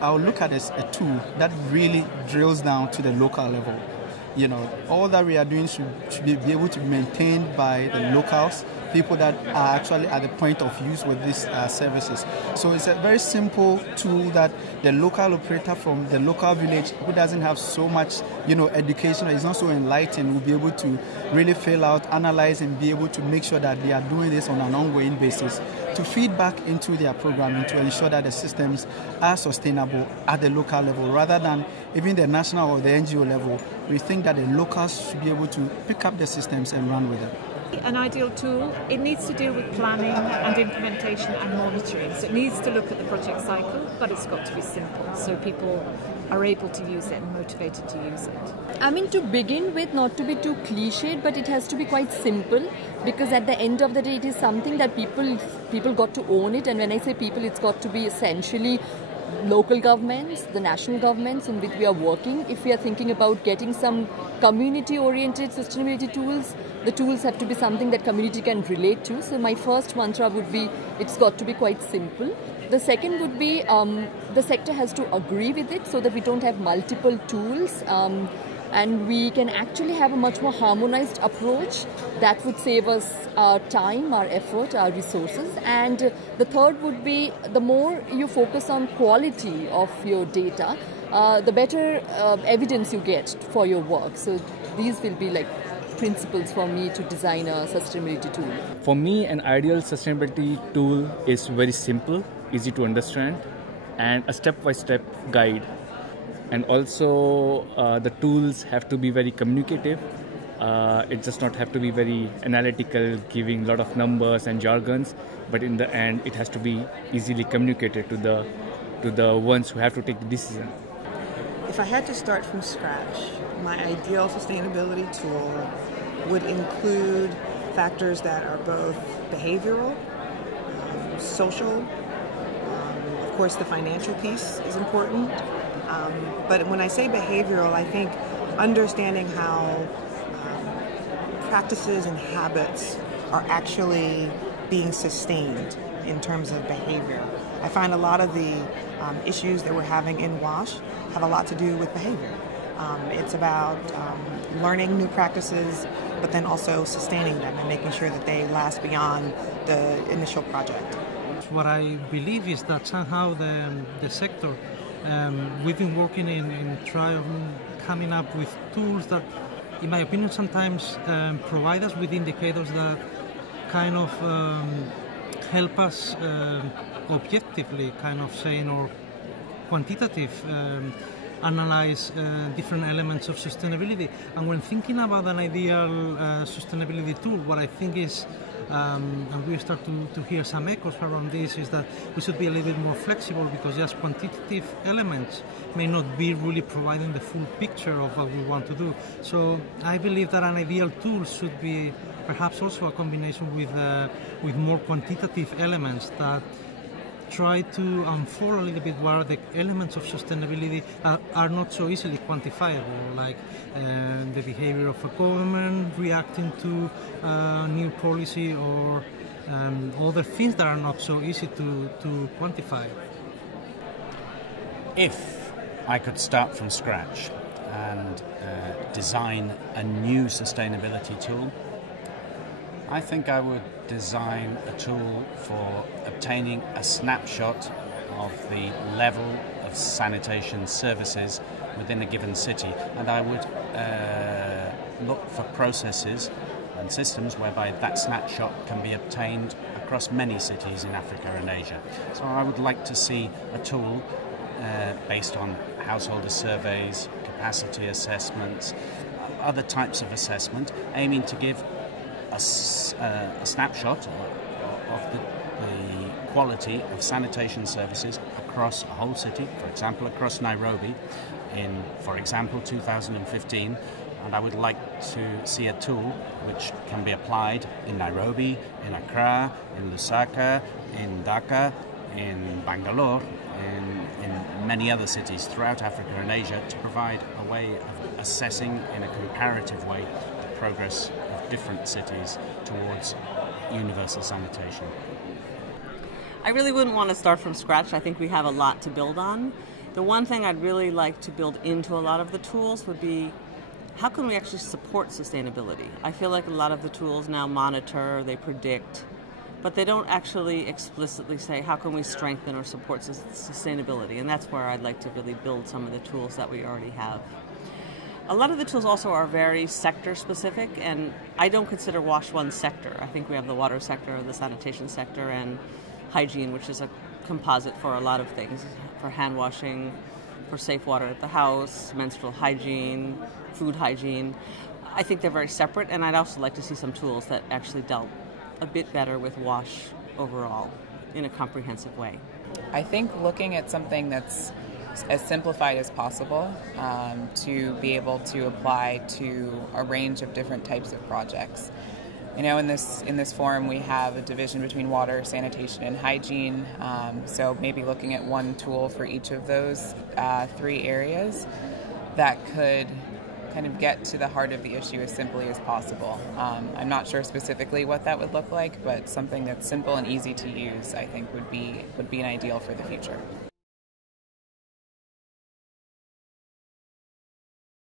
I'll look at a tool that really drills down to the local level. All that we are doing should be able to be maintained by the locals, people that are actually at the point of use with these services. So it's a very simple tool that the local operator from the local village who doesn't have so much, education, is not so enlightened, will be able to really fill out, analyze, and be able to make sure that they are doing this on an ongoing basis to feed back into their programming to ensure that the systems are sustainable at the local level rather than even the national or the NGO level. We think that the locals should be able to pick up the systems and run with them. An ideal tool, it needs to deal with planning and implementation and monitoring. So it needs to look at the project cycle, but it's got to be simple so people are able to use it and motivated to use it. I mean, to begin with, not to be too cliched, but it has to be quite simple, because at the end of the day, it is something that people got to own it. And when I say people, it's got to be essentially local governments, the national governments in which we are working. If we are thinking about getting some community-oriented sustainability tools, the tools have to be something that community can relate to. So my first mantra would be, it's got to be quite simple. The second would be, the sector has to agree with it so that we don't have multiple tools. And we can actually have a much more harmonized approach that would save us our time, our effort, our resources. And the third would be, the more you focus on quality of your data, the better evidence you get for your work. So these will be like principles for me to design a sustainability tool. For me, an ideal sustainability tool is very simple, easy to understand, and a step-by-step guide. And also the tools have to be very communicative. It does not have to be very analytical, giving a lot of numbers and jargons, but in the end it has to be easily communicated to the ones who have to take the decision. If I had to start from scratch, my ideal sustainability tool would include factors that are both behavioral, social, of course the financial piece is important. But when I say behavioral, I think understanding how practices and habits are actually being sustained in terms of behavior. I find a lot of the issues that we're having in WASH have a lot to do with behavior. It's about learning new practices, but then also sustaining them and making sure that they last beyond the initial project. What I believe is that somehow the sector, we've been working in trying coming up with tools that, in my opinion, sometimes provide us with indicators that kind of help us objectively, kind of saying, or quantitative, analyze different elements of sustainability. And when thinking about an ideal sustainability tool, what I think is, and we start to hear some echoes around this, is that we should be a little bit more flexible, because just quantitative elements may not be really providing the full picture of what we want to do. So I believe that an ideal tool should be perhaps also a combination with more quantitative elements that try to unfold a little bit what are the elements of sustainability that are not so easily quantifiable, like the behavior of a government reacting to new policy, or other things that are not so easy to quantify. If I could start from scratch and design a new sustainability tool, I think I would design a tool for obtaining a snapshot of the level of sanitation services within a given city, and I would look for processes and systems whereby that snapshot can be obtained across many cities in Africa and Asia. So I would like to see a tool based on householder surveys, capacity assessments, other types of assessment, aiming to give a snapshot of the quality of sanitation services across a whole city, for example across Nairobi in, for example, 2015, and I would like to see a tool which can be applied in Nairobi, in Accra, in Lusaka, in Dhaka, in Bangalore, in many other cities throughout Africa and Asia, to provide a way of assessing in a comparative way the progress of different cities towards universal sanitation. I really wouldn't want to start from scratch. I think we have a lot to build on. The one thing I'd really like to build into a lot of the tools would be, how can we actually support sustainability? I feel like a lot of the tools now monitor, they predict, but they don't actually explicitly say, how can we strengthen or support sustainability? And that's where I'd like to really build some of the tools that we already have. A lot of the tools also are very sector specific, and I don't consider WASH one sector. I think we have the water sector, the sanitation sector, and hygiene, which is a composite for a lot of things, for hand washing, for safe water at the house, menstrual hygiene, food hygiene. I think they're very separate, and I'd also like to see some tools that actually dealt a bit better with WASH overall in a comprehensive way. I think looking at something that's as simplified as possible to be able to apply to a range of different types of projects. You know, in this forum we have a division between water, sanitation, and hygiene, so maybe looking at one tool for each of those three areas that could kind of get to the heart of the issue as simply as possible. I'm not sure specifically what that would look like, but something that's simple and easy to use, I think, would be an ideal for the future.